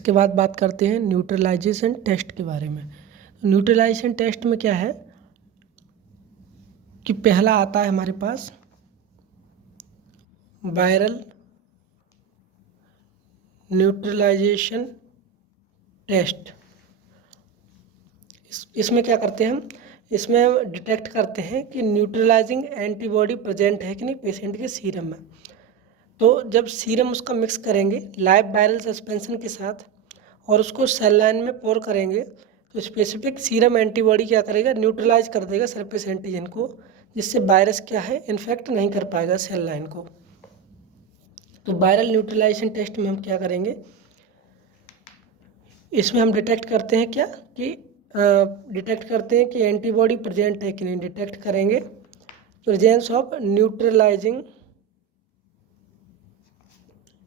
इसके बाद बात करते हैं न्यूट्रलाइजेशन टेस्ट के बारे में। न्यूट्रलाइजेशन टेस्ट में क्या है कि पहला आता है हमारे पास वायरल न्यूट्रलाइजेशन टेस्ट। इसमें क्या करते हैं हम, इसमें हम डिटेक्ट करते हैं कि न्यूट्रलाइजिंग एंटीबॉडी प्रेजेंट है कि नहीं पेशेंट के सीरम में। तो जब सीरम उसका मिक्स करेंगे लाइव वायरल सस्पेंशन के साथ और उसको सेल लाइन में पोर करेंगे तो स्पेसिफिक सीरम एंटीबॉडी क्या करेगा, न्यूट्रलाइज कर देगा सरफेस एंटीजन को, जिससे वायरस क्या है इन्फेक्ट नहीं कर पाएगा सेल लाइन को। तो वायरल न्यूट्रलाइजेशन टेस्ट में हम क्या करेंगे, इसमें हम डिटेक्ट करते हैं क्या कि डिटेक्ट करते हैं कि एंटीबॉडी प्रेजेंट है कि नहीं। डिटेक्ट करेंगे presence of neutralising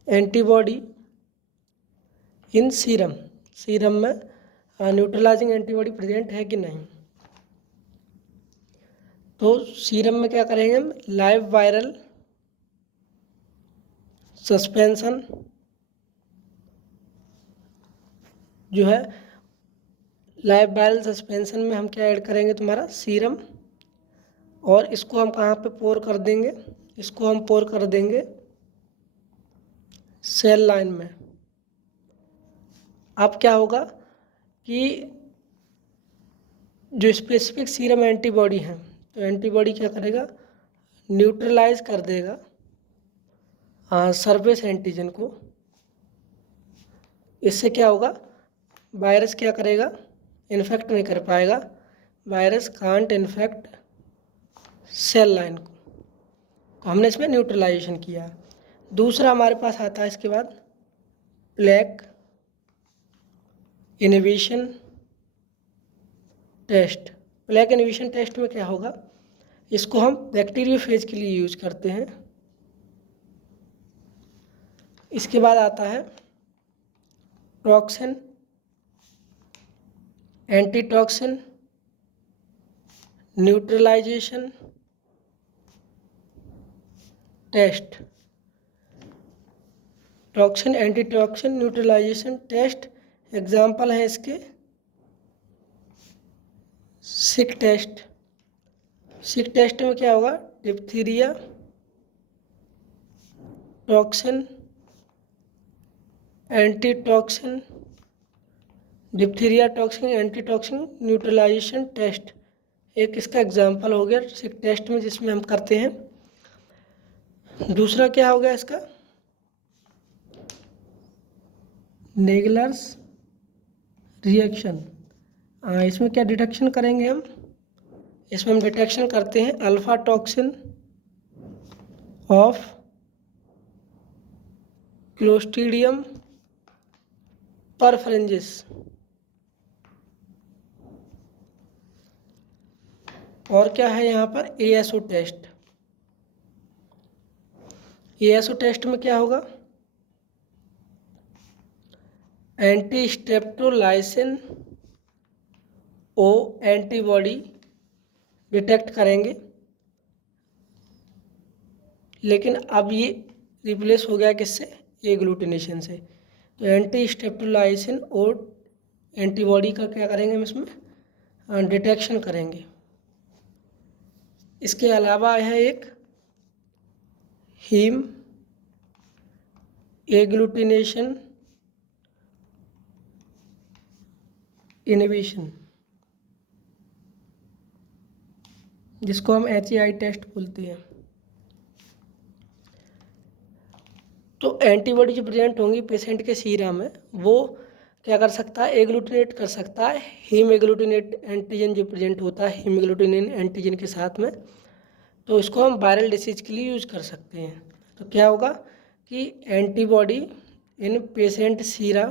antibody in serum, serum में न्यूट्रलाइजिंग एंटीबॉडी प्रेजेंट है कि नहीं। तो सीरम में क्या करेंगे हम, लाइव वायरल सस्पेंशन जो है, लाइव वायरल सस्पेंशन में हम क्या ऐड करेंगे तुम्हारा सीरम, और इसको हम कहाँ पे पोर कर देंगे, इसको हम पोर कर देंगे सेल लाइन में। अब क्या होगा कि जो स्पेसिफिक सीरम एंटीबॉडी है तो एंटीबॉडी क्या करेगा, न्यूट्रलाइज कर देगा सरफेस एंटीजन को। इससे क्या होगा, वायरस क्या करेगा, इन्फेक्ट नहीं कर पाएगा, virus can't infect cell line को। तो हमने इसमें न्यूट्रलाइजेशन किया। दूसरा हमारे पास आता है इसके बाद plaque inhibition test. Plaque inhibition test में क्या होगा, इसको हम बैक्टीरियोफेज के लिए यूज करते हैं। इसके बाद आता है toxin antitoxin neutralisation test. Toxin antitoxin neutralisation test example है इसके सिक टेस्ट। सिक टेस्ट में क्या होगा, diphtheria toxin antitoxin, diphtheria toxin antitoxin neutralisation test एक इसका एग्जाम्पल हो गया सिक टेस्ट में, जिसमें हम करते हैं। दूसरा क्या हो गया इसका, नेगलर्स रिएक्शन। इसमें क्या डिटेक्शन करेंगे हम, इसमें हम डिटेक्शन करते हैं अल्फा टॉक्सिन ऑफ क्लोस्ट्रीडियम परफरेंजिस। और क्या है यहाँ पर, एएसओ टेस्ट। एएसओ टेस्ट में क्या होगा, anti streptolysin O antibody detect करेंगे, लेकिन अब ये रिप्लेस हो गया किससे, एग्लूटिनेशन से। तो एंटी स्ट्रेप्टोलाइसिन और एंटीबॉडी का क्या करेंगे हम इसमें डिटेक्शन करेंगे। इसके अलावा है एक हीम एग्लूटिनेशन इनहिबिशन, जिसको हम HAI टेस्ट बोलते हैं। तो एंटीबॉडी जो प्रेजेंट होंगी पेशेंट के सीरम में वो क्या कर सकता है, एग्लूटिनेट कर सकता है हीम एग्लूटिनेट एंटीजन जो प्रेजेंट होता है हीम एग्लूटिनेट एंटीजन के साथ में। तो इसको हम वायरल डिसीज के लिए यूज कर सकते हैं। तो क्या होगा कि एंटीबॉडी इन पेशेंट सीरा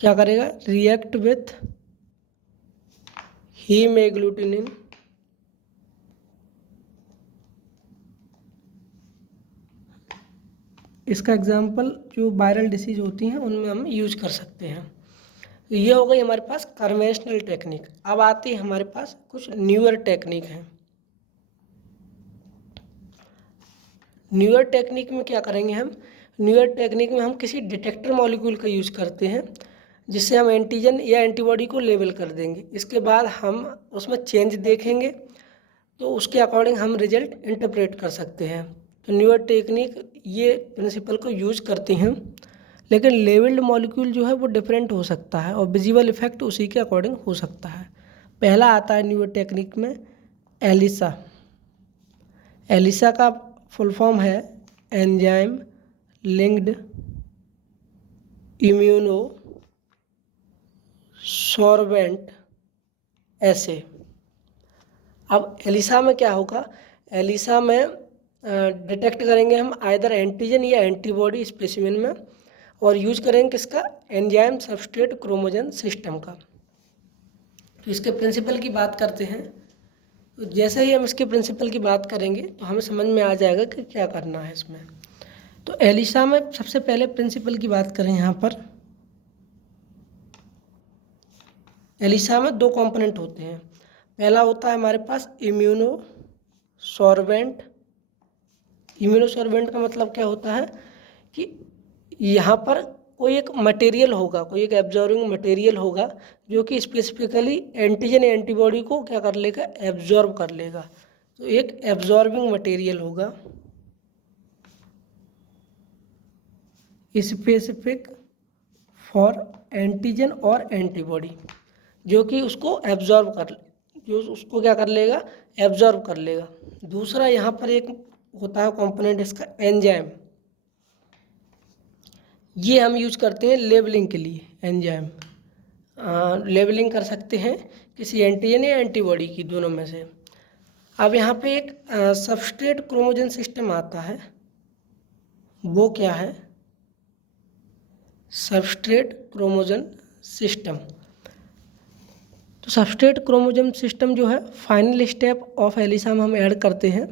क्या करेगा, रिएक्ट विथ हीम एग्लूटिनिन इसका एग्जाम्पल जो वायरल डिसीज होती हैं उनमें हम यूज कर सकते हैं। तो ये हो गई हमारे पास कन्वेंशनल टेक्निक। अब आती है हमारे पास कुछ न्यूअर टेक्निक हैं। न्यूअर टेक्निक में क्या करेंगे हम, न्यूअर टेक्निक में हम किसी डिटेक्टर मॉलिक्यूल का यूज़ करते हैं जिससे हम एंटीजन या एंटीबॉडी को लेबल कर देंगे। इसके बाद हम उसमें चेंज देखेंगे तो उसके अकॉर्डिंग हम रिजल्ट इंटरप्रेट कर सकते हैं। तो न्यूअर टेक्निक ये प्रिंसिपल को यूज़ करती हैं, लेकिन लेवल्ड मॉलिक्यूल जो है वो डिफरेंट हो सकता है और विजिबल इफेक्ट उसी के अकॉर्डिंग हो सकता है। पहला आता है न्यूअर टेक्निक में एलिसा। एलिसा का फुल फॉर्म है एंजाइम लिंक्ड इम्यूनो सॉर्बेंट ऐसे। अब एलिसा में क्या होगा, एलिसा में डिटेक्ट करेंगे हम आइदर एंटीजन या एंटीबॉडी स्पेसिमेन में और यूज करेंगे किसका, एंजाइम सबस्ट्रेट क्रोमोजन सिस्टम का। तो इसके प्रिंसिपल की बात करते हैं। तो जैसे ही हम इसके प्रिंसिपल की बात करेंगे तो हमें समझ में आ जाएगा कि क्या करना है इसमें। तो एलिसा में सबसे पहले प्रिंसिपल की बात करें, यहाँ पर एलिसा में 2 कंपोनेंट होते हैं। पहला होता है हमारे पास इम्यूनो सॉर्बेंट। इम्यूनो सॉर्बेंट का मतलब क्या होता है कि यहाँ पर कोई एक मटेरियल होगा, कोई एक एब्जॉर्बिंग मटेरियल होगा जो कि स्पेसिफिकली एंटीजन एंटीबॉडी को क्या कर लेगा, एब्जॉर्ब कर लेगा। तो एक एब्जॉर्बिंग मटेरियल होगा स्पेसिफिक फॉर एंटीजन और एंटीबॉडी, जो कि उसको एब्जॉर्ब कर, जो उसको क्या कर लेगा, एब्जॉर्ब कर लेगा। दूसरा यहाँ पर एक होता है कंपोनेंट इसका एंजाइम। ये हम यूज करते हैं लेबलिंग के लिए। एंजाइम लेबलिंग कर सकते हैं किसी एंटीजन या एंटीबॉडी की, दोनों में से। अब यहाँ पे एक सबस्ट्रेट क्रोमोजन सिस्टम आता है, वो क्या है, सबस्ट्रेट क्रोमोजन सिस्टम। तो सबस्ट्रेट क्रोमोजन सिस्टम जो है फाइनल स्टेप ऑफ एलिसा में हम ऐड करते हैं।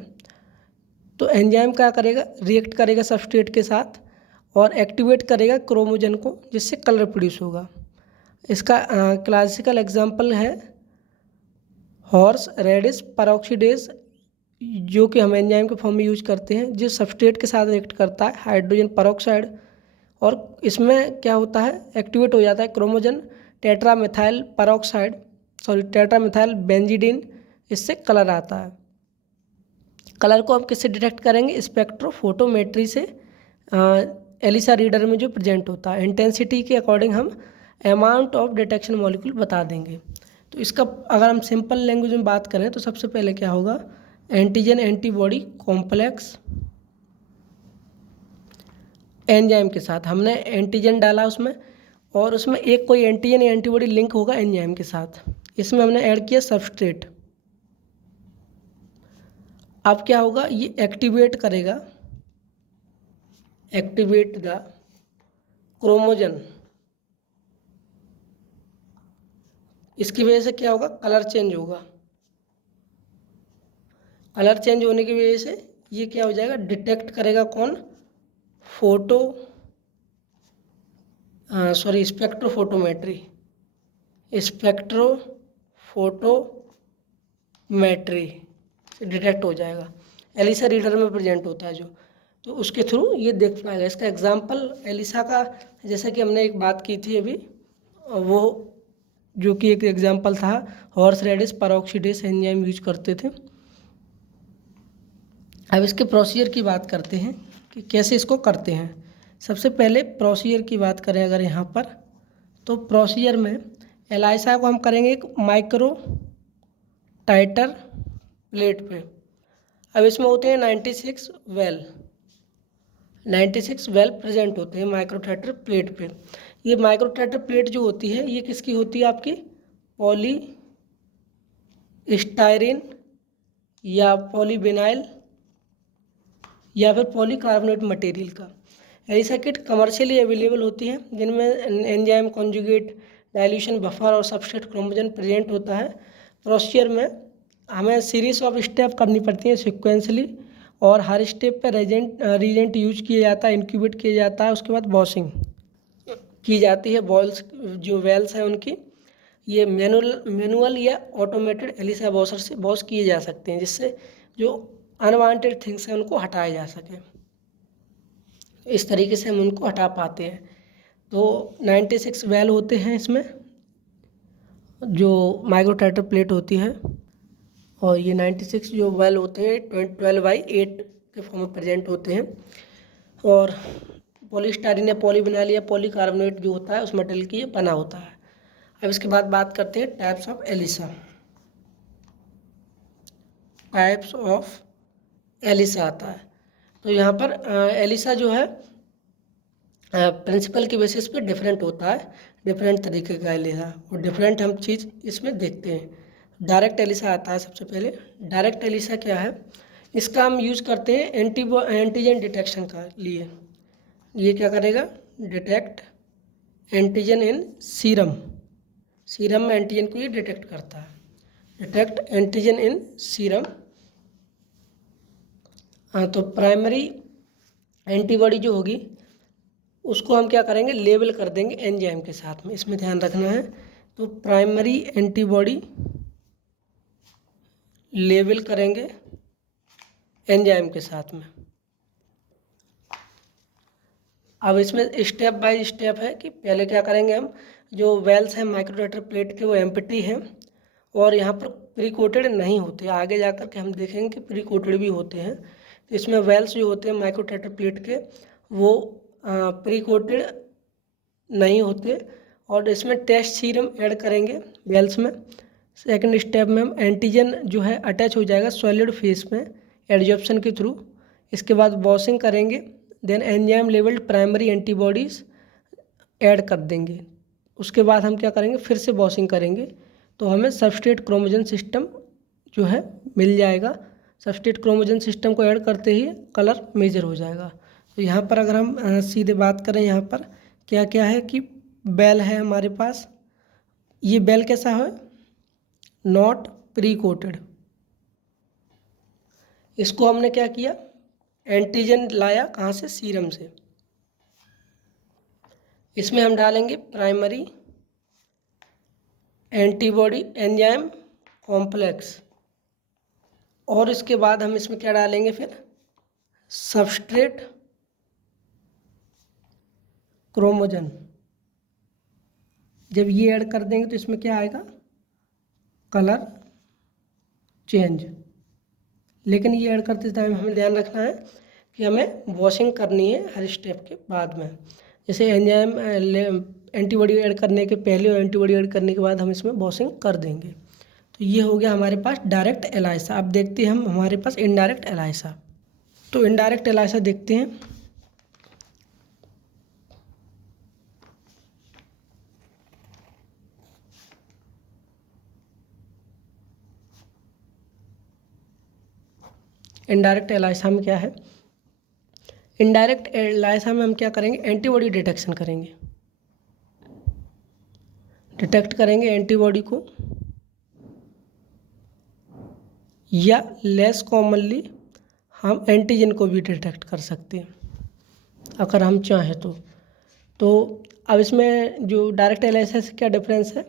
तो एंजाइम क्या करेगा, रिएक्ट करेगा सबस्ट्रेट के साथ और एक्टिवेट करेगा क्रोमोजन को, जिससे कलर प्रोड्यूस होगा। इसका क्लासिकल एग्जांपल है हॉर्स रेडिस पेरोक्सीडेज, जो कि हम एंजाइम के फॉर्म में यूज करते हैं, जो सबस्ट्रेट के साथ रिएक्ट करता है हाइड्रोजन पेरोक्साइड, और इसमें क्या होता है, एक्टिवेट हो जाता है क्रोमोजन टेट्रामेथाइल पेरोक्साइड, टेट्रामेथाइल बेंजीडीन, इससे कलर आता है। कलर को हम किससे डिटेक्ट करेंगे, स्पेक्ट्रोफोटोमेट्री से एलिसा रीडर में जो प्रेजेंट होता है। इंटेंसिटी के अकॉर्डिंग हम अमाउंट ऑफ डिटेक्शन मॉलिक्यूल बता देंगे। तो इसका अगर हम सिंपल लैंग्वेज में बात करें तो सबसे पहले क्या होगा, एंटीजन एंटीबॉडी कॉम्प्लेक्स एंजाइम के साथ हमने एंटीजन डाला उसमें, और उसमें एक कोई एंटीजन या एंटीबॉडी लिंक होगा एंजाइम के साथ। इसमें हमने ऐड किया सबस्ट्रेट। अब क्या होगा, ये एक्टिवेट करेगा, एक्टिवेट द क्रोमोजन। इसकी वजह से क्या होगा, कलर चेंज होगा। कलर चेंज होने की वजह से ये क्या हो जाएगा, डिटेक्ट करेगा कौन, स्पेक्ट्रोफोटोमेट्री, स्पेक्ट्रोफोटोमेट्री से डिटेक्ट हो जाएगा। एलिसा रीडर में प्रेजेंट होता है जो, तो उसके थ्रू ये देख पाएगा। इसका एग्जांपल एलिसा का, जैसा कि हमने एक बात की थी अभी, वो जो कि एक एग्जांपल था horseradish peroxidase enzyme use करते थे। अब इसके प्रोसीजर की बात करते हैं कि कैसे इसको करते हैं। सबसे पहले प्रोसीजर की बात करें अगर यहाँ पर, तो प्रोसीजर में एलिसा को हम करेंगे एक माइक्रो टाइटर प्लेट पे। अब इसमें होते हैं 96 वेल प्रेजेंट होते हैं माइक्रो टाइटर प्लेट पे। ये माइक्रो टाइटर प्लेट जो होती है ये किसकी होती है, आपकी पॉली स्टायरीन या पॉलीविनाइल या फिर पॉलीकार्बोनेट मटेरियल का। एलिसा किट कमर्शियली अवेलेबल होती है, जिनमें एंजाइम कॉन्जुगेट, डाइल्यूशन बफर और सबस्ट्रेट क्रोमोजन प्रेजेंट होता है। प्रोसीजर में हमें सीरीज ऑफ स्टेप करनी पड़ती है सिक्वेंसली, और हर स्टेप पे रीजेंट यूज किया जाता है, इंक्यूबेट किया जाता है। उसके बाद वॉशिंग की जाती है। बॉल्स जो वेल्स हैं उनकी, ये मैनुअल या ऑटोमेटेड एलिसा वॉशर से वॉश किए जा सकते हैं, जिससे जो अनवांटेड थिंग्स हैं उनको हटाया जा सके। इस तरीके से हम उनको हटा पाते हैं। तो 96 वेल होते हैं इसमें, जो माइक्रोटाइटर प्लेट होती है, और ये 96 जो वेल होते हैं 12/8 के फॉर्म में प्रेजेंट होते हैं। और पॉलीस्टाइरीन या पॉलीविनाइल या पॉलीकार्बोनेट जो होता है उस मटेरियल की ये बना होता है। अब इसके बाद बात करते हैं types of ELISA. Types of ELISA आता है। तो यहाँ पर एलिसा जो है प्रिंसिपल के बेसिस पे डिफरेंट होता है, डिफरेंट तरीके का एलिसा, और डिफरेंट हम चीज़ इसमें देखते हैं। डायरेक्ट एलिसा आता है सबसे पहले। डायरेक्ट एलिसा क्या है, इसका हम यूज़ करते हैं एंटीजन डिटेक्शन का लिए। ये क्या करेगा, डिटेक्ट एंटीजन इन सीरम। सीरम में एंटीजन को ये डिटेक्ट करता है, डिटेक्ट एंटीजन इन सीरम। तो प्राइमरी एंटीबॉडी जो होगी उसको हम क्या करेंगे, लेबल कर देंगे एंजाइम के साथ में, इसमें ध्यान रखना है। तो प्राइमरी एंटीबॉडी लेबल करेंगे एंजाइम के साथ में। अब इसमें स्टेप बाय स्टेप है कि पहले क्या करेंगे, हम जो वेल्स हैं माइक्रोटाइटर प्लेट के वो एम्प्टी हैं और यहाँ पर प्री कोटेड नहीं होते। आगे जाकर के हम देखेंगे कि प्री कोटेड भी होते हैं। तो इसमें वेल्स जो होते हैं माइक्रोटाइटर प्लेट के वो प्री कोटेड नहीं होते, और इसमें टेस्ट सीरम ऐड करेंगे वेल्स में। सेकंड स्टेप में हम एंटीजन जो है अटैच हो जाएगा सॉलिड फेस में एडजॉर्प्शन के थ्रू। इसके बाद वॉशिंग करेंगे, then enzyme labelled primary antibodies add कर देंगे। उसके बाद हम क्या करेंगे, फिर से वॉशिंग करेंगे, तो हमें सबस्ट्रेट क्रोमोजन सिस्टम जो है मिल जाएगा। सबस्ट्रेट क्रोमोजन सिस्टम को ऐड करते ही कलर मेजर हो जाएगा। तो यहाँ पर अगर हम सीधे बात करें, यहाँ पर क्या क्या है कि बेल है हमारे पास। ये बेल कैसा है, नॉट प्री कोटेड। इसको हमने क्या किया, एंटीजन लाया कहाँ से, सीरम से। इसमें हम डालेंगे प्राइमरी एंटीबॉडी एंजाइम कॉम्प्लेक्स, और इसके बाद हम इसमें क्या डालेंगे, फिर सबस्ट्रेट क्रोमोजन। जब ये ऐड कर देंगे तो इसमें क्या आएगा, कलर चेंज। लेकिन ये ऐड करते टाइम हमें ध्यान रखना है कि हमें वॉशिंग करनी है हर स्टेप के बाद में। जैसे एंजाइम एंटीबॉडी ऐड करने के पहले और एंटीबॉडी ऐड करने के बाद हम इसमें वॉशिंग कर देंगे। तो ये हो गया हमारे पास डायरेक्ट एलाइसा। अब देखते हैं हम हमारे पास इनडायरेक्ट एलाइसा। तो इनडायरेक्ट एलाइसा देखते हैं। इनडायरेक्ट एलाइसा में क्या है, इनडायरेक्ट एलाइसा में हम क्या करेंगे, एंटीबॉडी डिटेक्शन करेंगे। डिटेक्ट करेंगे एंटीबॉडी को, या लेस कॉमनली हम एंटीजन को भी डिटेक्ट कर सकते हैं अगर हम चाहें तो अब इसमें जो डायरेक्ट एलाइसा से क्या डिफरेंस है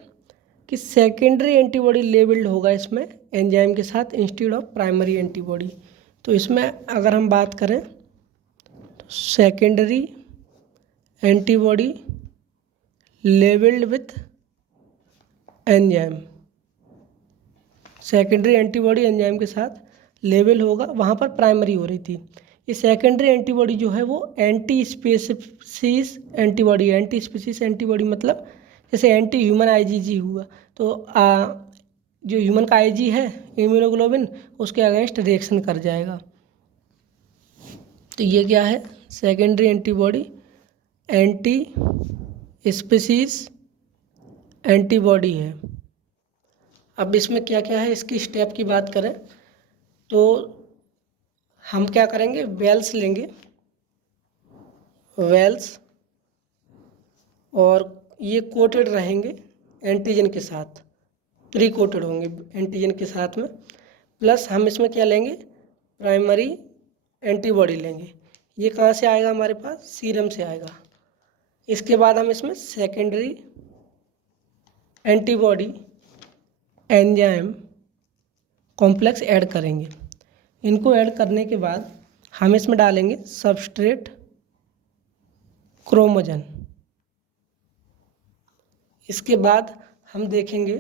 कि सेकेंडरी एंटीबॉडी लेबल्ड होगा इसमें एंजाइम के साथ इंस्टेड ऑफ प्राइमरी एंटीबॉडी। तो इसमें अगर हम बात करें तो secondary antibody labelled with enzyme, secondary antibody enzyme के साथ लेबल होगा, वहाँ पर प्राइमरी हो रही थी। ये सेकेंडरी एंटीबॉडी जो है वो anti species antibody. Anti species antibody मतलब जैसे एंटी ह्यूमन आईजीजी हुआ, तो जो ह्यूमन का आईजी है इम्यूनोग्लोबिन, उसके अगेंस्ट रिएक्शन कर जाएगा। तो ये क्या है, secondary antibody anti species antibody है। अब इसमें क्या क्या है, इसकी स्टेप की बात करें तो हम क्या करेंगे, वेल्स लेंगे, वेल्स, और ये कोटेड रहेंगे एंटीजन के साथ, प्री कोटेड होंगे एंटीजन के साथ में। प्लस हम इसमें क्या लेंगे, प्राइमरी एंटीबॉडी लेंगे। ये कहाँ से आएगा, हमारे पास सीरम से आएगा। इसके बाद हम इसमें secondary antibody enzyme complex add करेंगे। इनको ऐड करने के बाद हम इसमें डालेंगे सबस्ट्रेट क्रोमोजन। इसके बाद हम देखेंगे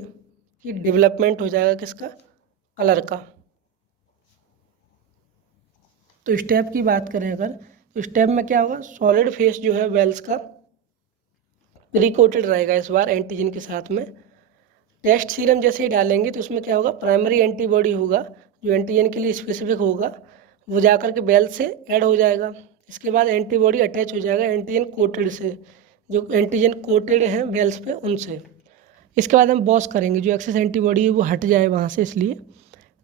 कि डेवलपमेंट हो जाएगा किसका, कलर का। तो स्टेप की बात करें अगर, तो स्टेप में क्या होगा, सॉलिड फेस जो है वेल्स का प्री कोटेड रहेगा इस बार एंटीजन के साथ में। टेस्ट सीरम जैसे ही डालेंगे तो उसमें क्या होगा, प्राइमरी एंटीबॉडी होगा जो एंटीजन के लिए स्पेसिफिक होगा, वो जाकर के वेल से ऐड हो जाएगा। इसके बाद एंटीबॉडी अटैच हो जाएगा एंटीजन कोटेड से, जो एंटीजन कोटेड हैं वेल्स पे उनसे। इसके बाद हम बॉस करेंगे, जो एक्सेस एंटीबॉडी है वो हट जाए वहाँ से, इसलिए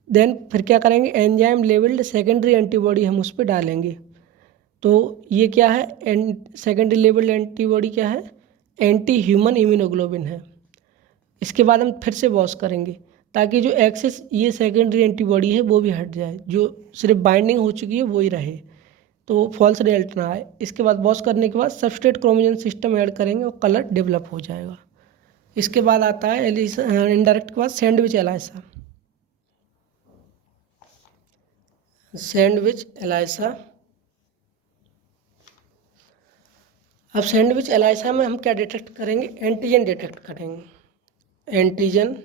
देन फिर क्या करेंगे, एंजाइम लेवल्ड सेकेंडरी एंटीबॉडी हम उस पर डालेंगे। तो ये क्या है, सेकेंडरी लेवल्ड एंटीबॉडी क्या है, एंटी ह्यूमन इम्यूनोग्लोबिन है। इसके बाद हम फिर से बॉस करेंगे ताकि जो एक्सेस ये सेकेंडरी एंटीबॉडी है वो भी हट जाए, जो सिर्फ बाइंडिंग हो चुकी है वो ही रहे, तो फॉल्स रिजल्ट ना आए। इसके बाद बॉस करने के बाद सबस्ट्रेट क्रोमोजन सिस्टम ऐड करेंगे और कलर डेवलप हो जाएगा। इसके बाद आता है इनडायरेक्ट के बाद सैंडविच एलाइसा। सैंडविच एलाइसा, अब सैंडविच एलाइसा में हम क्या डिटेक्ट करेंगे, एंटीजन डिटेक्ट करेंगे, एंटीजन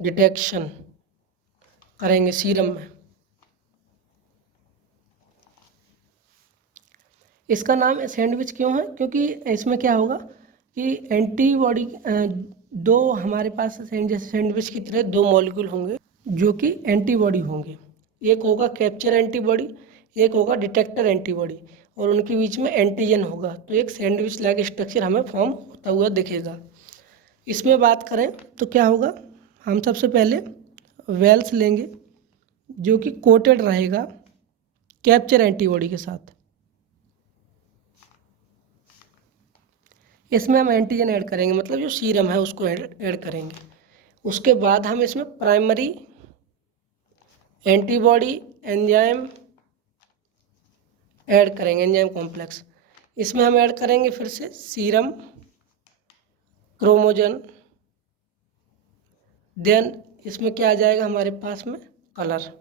डिटेक्शन करेंगे सीरम में। इसका नाम सैंडविच क्यों है, क्योंकि इसमें क्या होगा कि एंटीबॉडी दो हमारे पास जैसे सैंडविच की तरह दो मॉलिक्यूल होंगे जो कि एंटीबॉडी होंगे, एक होगा कैप्चर एंटीबॉडी, एक होगा डिटेक्टर एंटीबॉडी, और उनके बीच में एंटीजन होगा, तो एक सैंडविच लाइक स्ट्रक्चर हमें फॉर्म होता हुआ दिखेगा। इसमें बात करें तो क्या होगा, हम सबसे पहले वेल्स लेंगे जो कि कोटेड रहेगा कैप्चर एंटीबॉडी के साथ। इसमें हम एंटीजन ऐड करेंगे, मतलब जो सीरम है उसको ऐड करेंगे। उसके बाद हम इसमें प्राइमरी एंटीबॉडी एंजाइम ऐड करेंगे, एंजाइम कॉम्प्लेक्स। इसमें हम ऐड करेंगे फिर से सीरम, क्रोमोजन, देन इसमें क्या आ जाएगा हमारे पास में, कलर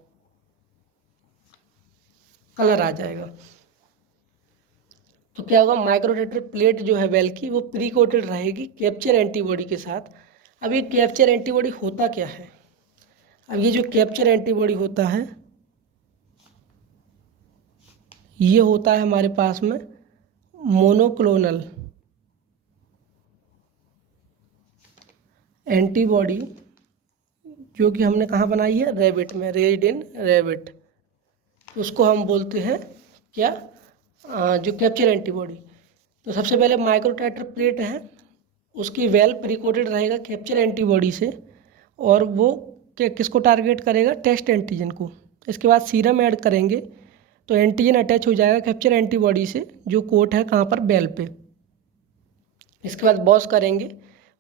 आ जाएगा। तो क्या होगा, माइक्रोटेटर प्लेट जो है वेल की वो प्री कोटेड रहेगी कैप्चर एंटीबॉडी के साथ। अब ये कैप्चर एंटीबॉडी होता क्या है, अब ये जो कैप्चर एंटीबॉडी होता है ये होता है हमारे पास में मोनोक्लोनल एंटीबॉडी, जो कि हमने कहाँ बनाई है, रैबिट में, रेज्ड इन रैबिट। उसको हम बोलते हैं क्या, जो कैप्चर एंटीबॉडी। तो सबसे पहले माइक्रोटेटर प्लेट है, उसकी वेल प्रीकोटेड रहेगा कैप्चर एंटीबॉडी से, और वो किसको टारगेट करेगा, टेस्ट एंटीजन को। इसके बाद सीरम ऐड करेंगे तो एंटीजन अटैच हो जाएगा कैप्चर एंटीबॉडी से, जो कोट है कहाँ पर, बेल पे। इसके बाद बॉस करेंगे,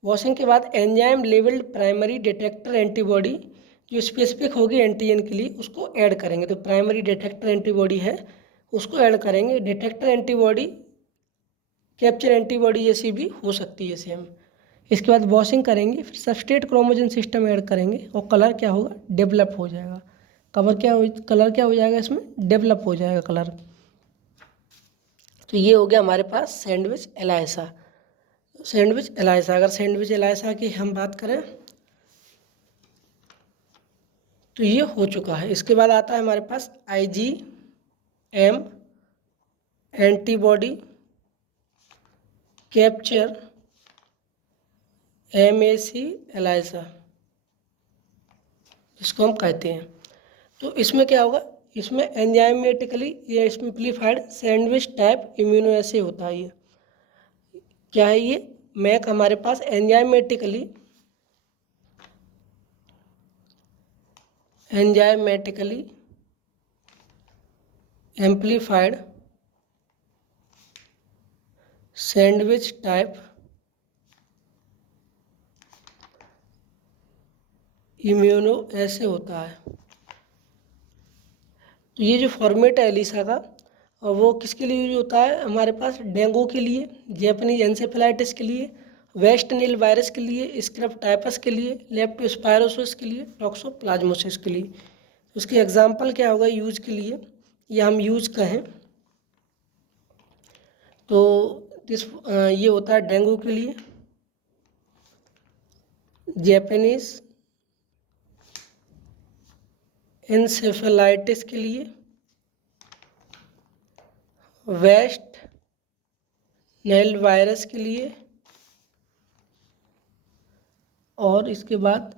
वॉशिंग के बाद enzyme labelled primary detector antibody जो स्पेसिफिक होगी एंटीजन के लिए उसको ऐड करेंगे। तो प्राइमरी डिटेक्टर एंटीबॉडी है उसको ऐड करेंगे। डिटेक्टर एंटीबॉडी कैप्चर एंटीबॉडी जैसी भी हो सकती है सेम। इसके बाद वॉशिंग करेंगे, फिर सबस्ट्रेट क्रोमोजन सिस्टम ऐड करेंगे और कलर क्या होगा, डेवलप हो जाएगा। कलर क्या हो जाएगा, इसमें डेवलप हो जाएगा कलर। तो ये हो गया हमारे पास सैंडविच एलाइसा। सैंडविच एलाइसा, अगर सैंडविच एलाइसा की हम बात करें तो ये हो चुका है। इसके बाद आता है हमारे पास IgM antibody capture MAC ELISA जिसको हम कहते हैं। तो इसमें क्या होगा, इसमें एंजाइमेटिकली ये simplified sandwich type immuno assay होता है। ये क्या है, ये मैक हमारे पास enzymatically amplified sandwich type immuno assay होता है। तो ये जो फॉर्मेट है एलिसा का, वो किसके लिए यूज होता है, हमारे पास डेंगू के लिए, जैपनीज एंसेफेलाइटिस के लिए, वेस्ट नील वायरस के लिए, स्क्रब टाइपस के लिए, लेप्टोस्पायरोसिस के लिए, टॉक्सोप्लाज्मोसिस के लिए। उसकी एग्जांपल क्या होगा यूज के लिए, या हम यूज कहें तो ये होता है डेंगू के लिए, जापानीज इंसेफेलाइटिस के लिए, वेस्ट नाइल वायरस के लिए, और इसके बाद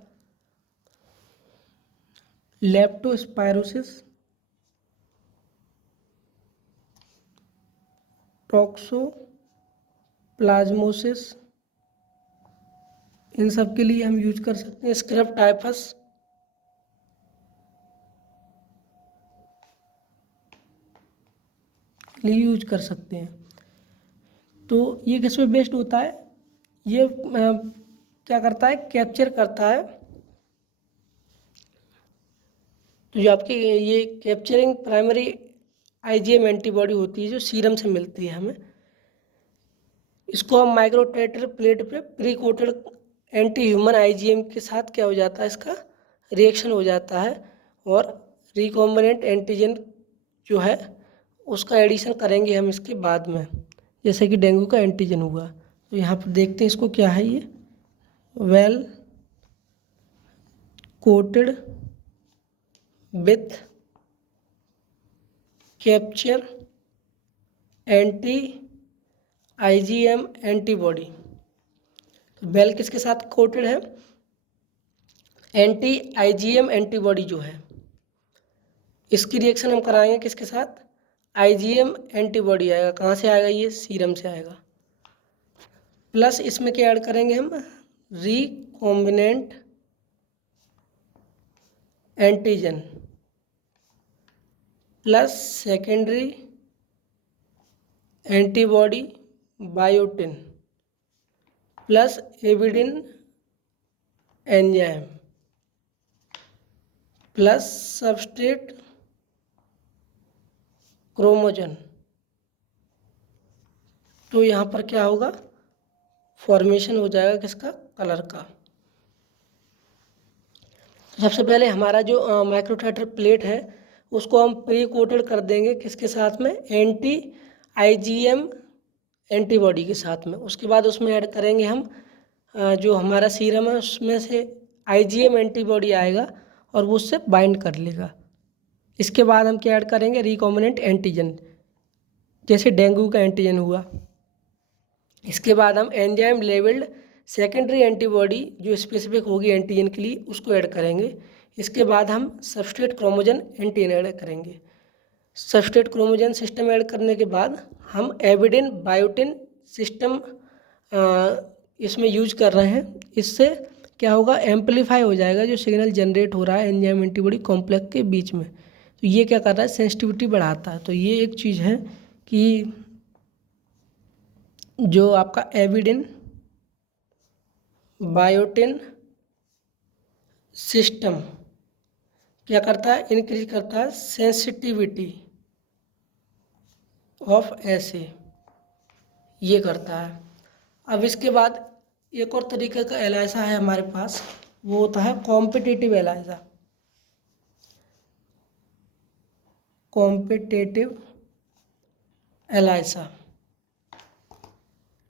लेप्टोस्पायरोसिस, टॉक्सोप्लाज्मोसिस, इन सब के लिए हम यूज कर सकते हैं। स्क्रब टाइफस के लिए यूज कर सकते हैं। तो ये किस पे बेस्ड होता है, ये क्या करता है, कैप्चर करता है। तो जो आपकी ये कैप्चरिंग प्राइमरी आईजीएम एंटीबॉडी होती है जो सीरम से मिलती है हमें, इसको हम माइक्रोटेटर प्लेट पे pre coated anti human IgM के साथ क्या हो जाता है, इसका रिएक्शन हो जाता है, और रिकॉम्बिनेंट एंटीजन जो है उसका एडिशन करेंगे हम इसके बाद में, जैसे कि डेंगू का एंटीजन हुआ। तो यहाँ पर देखते हैं इसको क्या है, ये well coated with capture anti IgM antibody. तो वेल किसके साथ कोटेड है, एंटी आईजीएम एंटीबॉडी जो है, इसकी रिएक्शन हम कराएंगे किसके साथ, आईजीएम एंटीबॉडी आएगा। कहाँ से आएगा, ये सीरम से आएगा। प्लस इसमें क्या ऐड करेंगे हम, recombinant antigen plus secondary antibody biotin plus avidin enzyme plus substrate chromogen. तो यहाँ पर क्या होगा, फॉर्मेशन हो जाएगा किसका, कलर का। सबसे पहले हमारा जो माइक्रोटेटर प्लेट है उसको हम प्री कोटेड कर देंगे किसके साथ में, एंटी आईजीएम एंटीबॉडी के साथ में। उसके बाद उसमें ऐड करेंगे हम जो हमारा सीरम है उसमें से आईजीएम एंटीबॉडी आएगा और वो उससे बाइंड कर लेगा। इसके बाद हम क्या ऐड करेंगे, रिकॉम्बिनेंट एंटीजन, जैसे डेंगू का एंटीजन हुआ। इसके बाद हम एंजाइम लेवल्ड सेकेंडरी एंटीबॉडी जो स्पेसिफिक होगी एंटीजन के लिए उसको ऐड करेंगे। इसके बाद हम सबस्ट्रेट क्रोमोजन एंटीजन ऐड करेंगे। सबस्ट्रेट क्रोमोजन सिस्टम ऐड करने के बाद हम एविडिन बायोटिन सिस्टम इसमें यूज कर रहे हैं। इससे क्या होगा, एम्पलीफाई हो जाएगा जो सिग्नल जनरेट हो रहा है एंजाइम एंटीबॉडी कॉम्प्लेक्स के बीच में। तो ये क्या कर रहा है, सेंसिटिविटी बढ़ाता है। तो ये एक चीज़ है कि जो आपका एविडिन बायोटिन सिस्टम क्या करता है, इंक्रीज करता है सेंसिटिविटी ऑफ एसे, ये करता है। अब इसके बाद एक और तरीके का एलाइजा है हमारे पास, वो होता है कॉम्पिटिटिव एलाइजा। Competitive ELISA